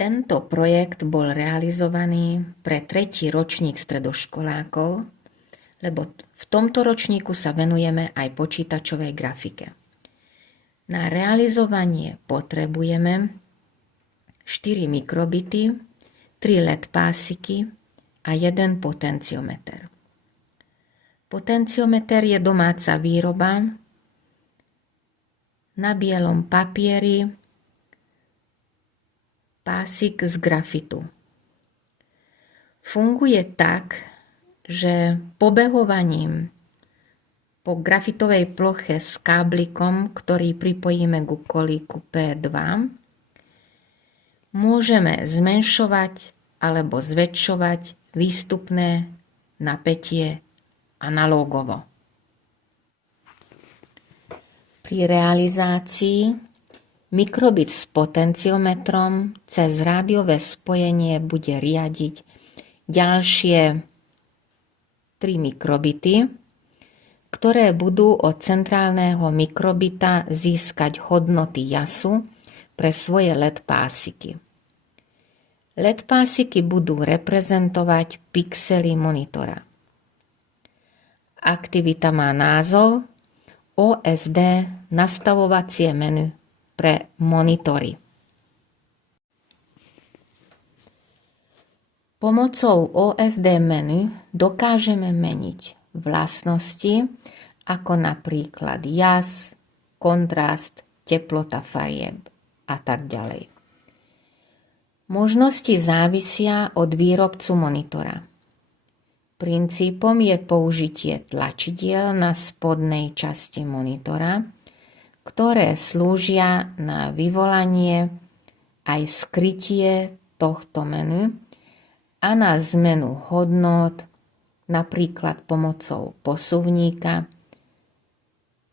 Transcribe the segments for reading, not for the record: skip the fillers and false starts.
Tento projekt bol realizovaný pre 3. ročník stredoškolákov, lebo v tomto ročníku sa venujeme aj počítačovej grafike. Na realizovanie potrebujeme 4 mikrobity, 3 LED pásiky a 1 potenciometer. Potenciometer je domáca výroba na bielom papieri, pásik z grafitu. Funguje tak, že pobehovaním po grafitovej ploche s káblikom, ktorý pripojíme ku kolíku P2, môžeme zmenšovať alebo zväčšovať výstupné napätie analogovo. Pri realizácii mikrobit s potenciometrom cez rádiové spojenie bude riadiť ďalšie 3 mikrobity, ktoré budú od centrálneho mikrobita získať hodnoty jasu pre svoje LED pásiky. LED pásiky budú reprezentovať pixely monitora. Aktivita má názov OSD nastavovacie menu pre monitory. Pomocou OSD menu dokážeme meniť vlastnosti ako napríklad jas, kontrast, teplota farieb a tak ďalej. Možnosti závisia od výrobcu monitora. Princípom je použitie tlačidiel na spodnej časti monitora, ktoré slúžia na vyvolanie aj skrytie tohto menu a na zmenu hodnôt, napríklad pomocou posuvníka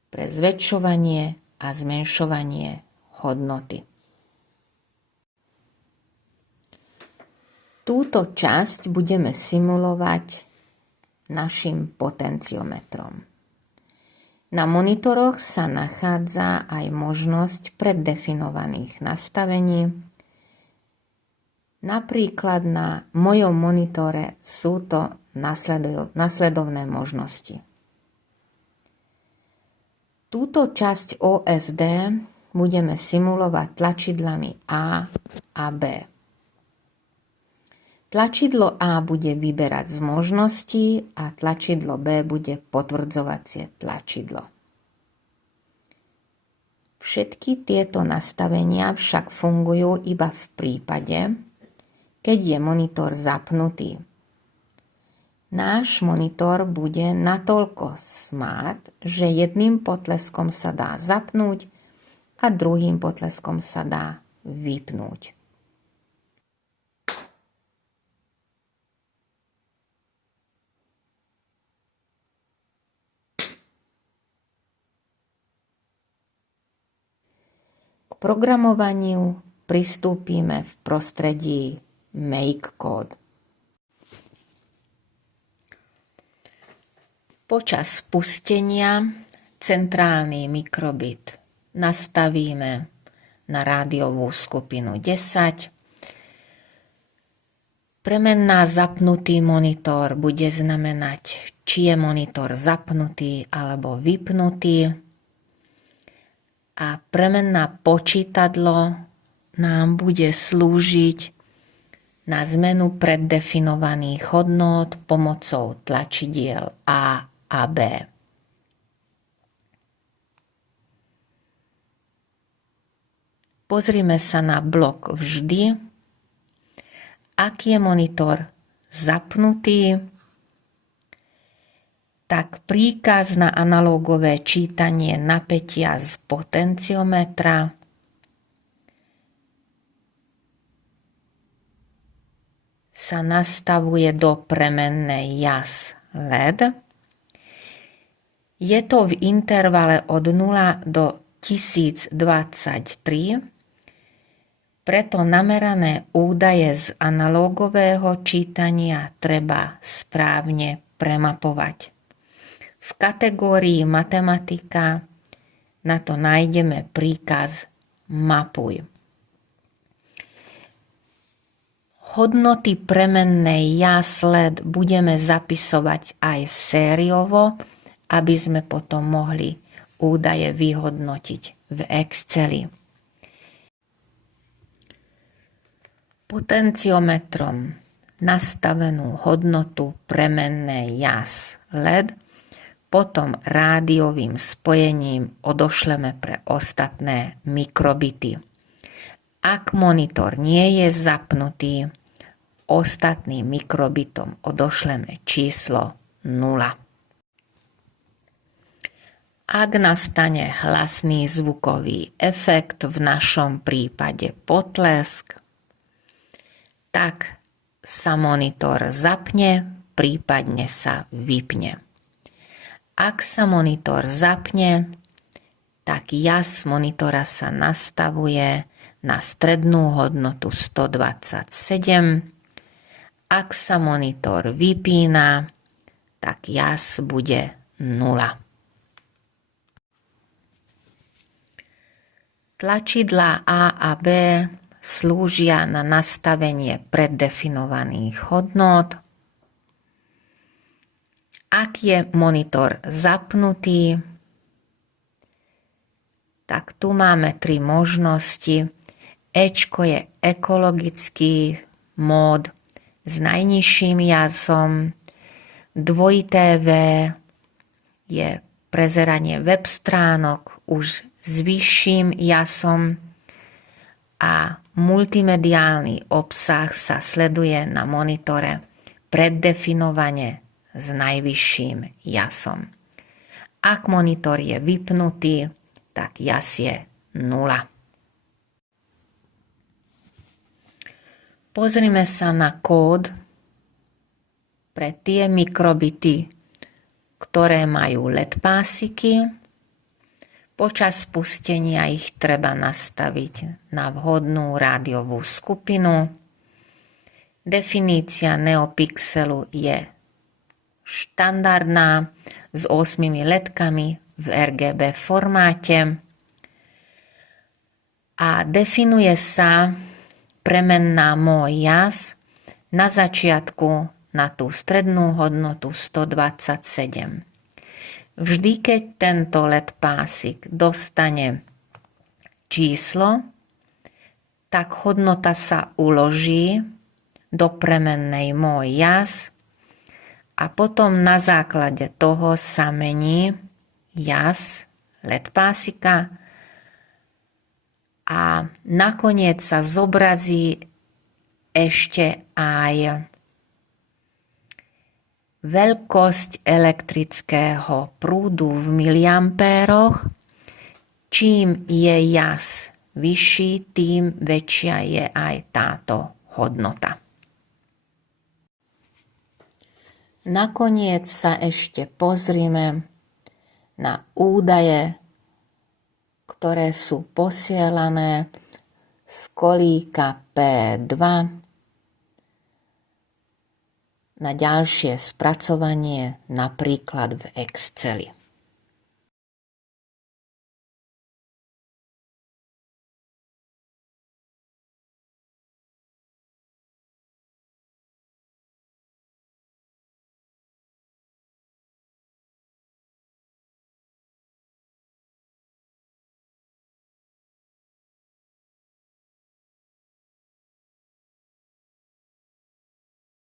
pre zväčšovanie a zmenšovanie hodnoty. Túto časť budeme simulovať našim potenciometrom. Na monitoroch sa nachádza aj možnosť preddefinovaných nastavení. Napríklad na mojom monitore sú to nasledovné možnosti. Túto časť OSD budeme simulovať tlačidlami A a B. Tlačidlo A bude vyberať z možností a tlačidlo B bude potvrdzovacie tlačidlo. Všetky tieto nastavenia však fungujú iba v prípade, keď je monitor zapnutý. Náš monitor bude natoľko smart, že jedným potleskom sa dá zapnúť a druhým potleskom sa dá vypnúť. K programovaniu pristúpime v prostredí MakeCode. Počas spustenia centrálny mikrobit nastavíme na rádiovú skupinu 10. Premenná zapnutý monitor bude znamenať, či je monitor zapnutý alebo vypnutý. A premenná počítadlo nám bude slúžiť na zmenu preddefinovaných hodnôt pomocou tlačidiel A a B. Pozrime sa na blok vždy. Ak je monitor zapnutý, tak príkaz na analógové čítanie napätia z potenciometra sa nastavuje do premennej jas LED. Je to v intervale od 0 do 1023, preto namerané údaje z analógového čítania treba správne premapovať. V kategórii matematika na to nájdeme príkaz mapuj. Hodnoty premennej jas LED budeme zapisovať aj sériovo, aby sme potom mohli údaje vyhodnotiť v Exceli. Potenciometrom nastavenú hodnotu premennej jas LED potom rádiovým spojením odošleme pre ostatné mikrobity. Ak monitor nie je zapnutý, ostatným mikrobitom odošleme číslo 0. Ak nastane hlasný zvukový efekt, v našom prípade potlesk, tak sa monitor zapne, prípadne sa vypne. Ak sa monitor zapne, tak jas monitora sa nastavuje na strednú hodnotu 127. Ak sa monitor vypína, tak jas bude 0. Tlačidlá A a B slúžia na nastavenie preddefinovaných hodnôt. Ak je monitor zapnutý, tak tu máme 3 možnosti. Ečko je ekologický mód s najnižším jasom, dvojité V je prezeranie web stránok už s vyšším jasom a multimediálny obsah sa sleduje na monitore preddefinovane s najvyšším jasom. Ak monitor je vypnutý, tak jas je 0. Pozrime sa na kód pre tie mikrobity, ktoré majú LED pásiky. Počas spustenia ich treba nastaviť na vhodnú rádiovú skupinu. Definícia NeoPixelu je štandardná s 8 ledkami v RGB formáte a definuje sa premenná môj jas na začiatku na tú strednú hodnotu 127. Vždy, keď tento LED pásik dostane číslo, tak hodnota sa uloží do premennej môj jas a potom na základe toho sa mení jas LED pásika a nakoniec sa zobrazí ešte aj veľkosť elektrického prúdu v miliampéroch. Čím je jas vyšší, tým väčšia je aj táto hodnota. Nakoniec sa ešte pozrime na údaje, ktoré sú posielané z kolíka P2 na ďalšie spracovanie, napríklad v Exceli.